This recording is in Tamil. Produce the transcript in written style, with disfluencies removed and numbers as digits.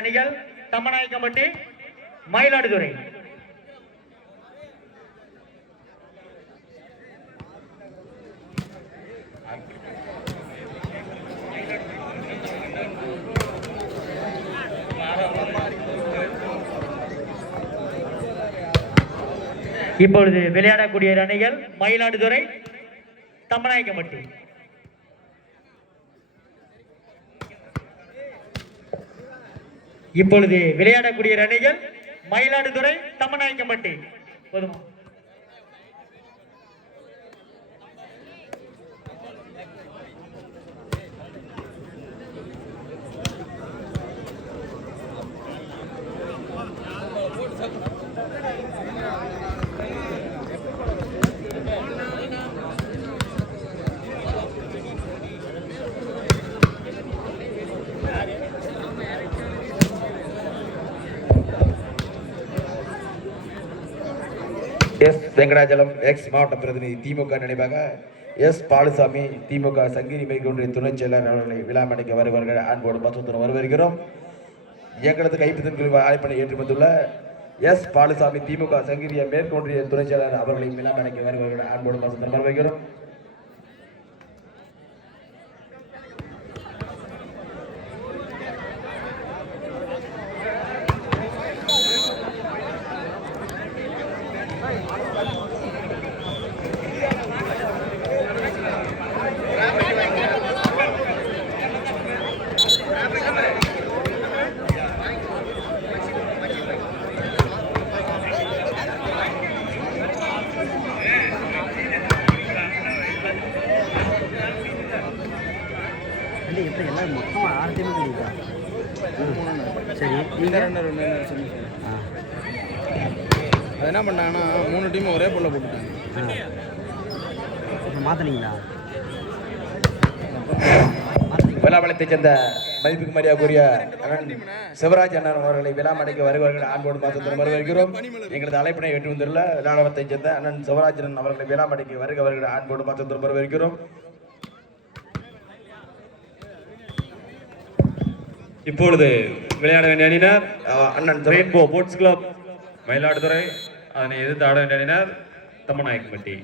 அணிகள் தம்மநாயக்கம்பட்டி மயிலாடுதுறை. இப்பொழுது விளையாடக்கூடிய அணிகள் மயிலாடுதுறை தம்மநாயக்கம்பட்டி. இப்பொழுது விளையாடக்கூடிய அணிகள் மயிலாடுதுறை தம்மநாயக்கம்பட்டி. போதுமா? எஸ் வெங்கடாச்சலம் எக்ஸ் மாவட்ட பிரதிநிதி திமுக நினைவாக எஸ் பாலுசாமி திமுக சங்கிரி மேற்கொன்றிய துணைச் செயலர் அவர்களை விழா மடைக்க வருவார்கள் அன்போடு பசுத்துடன் வரவேற்கிறோம். எங்களது கைப்பற்றல் அழைப்பினை ஏற்றி வந்துள்ள எஸ் பாலுசாமி திமுக சங்கிரிய மேற்கொன்றிய துணைச் செயலர் அவர்களை விழா மடைக்க வருவார்கள் அன்போடு பசுத்துடன் வரவேற்கிறோம். சரி, அது என்ன பண்ணாங்கன்னா 3 டீமும் ஒரே பொருளை போட்டுட்டாங்க. மாத்தினீங்களா? விழாமலத்தைச் சேர்ந்த மதிப்புக்கு மரியாதைக்குரிய சிவராஜ் அண்ணன் அவர்களை விழாமடைக்க வருவார்கள் ஆண்போடு மாதத்துடன் வரவேற்கிறோம். எங்களது அழைப்பினை ஏற்று வந்துள்ள விழாமலத்தைச் சேர்ந்த அண்ணன் சிவராஜன் அவர்களை விழாமடைக்க வருகிறவர்கள் ஆண்போடு மாதத்துடன் வரவேற்கிறோம். இப்பொழுது விளையாட வேண்டிய அணியினர் அண்ணன் ரெயின்போ ஸ்போர்ட்ஸ் கிளப் மயிலாடுதுறை, அதனை எதிர்த்து ஆட வேண்டிய அணியினர் தம்மநாயக்கம்பட்டி.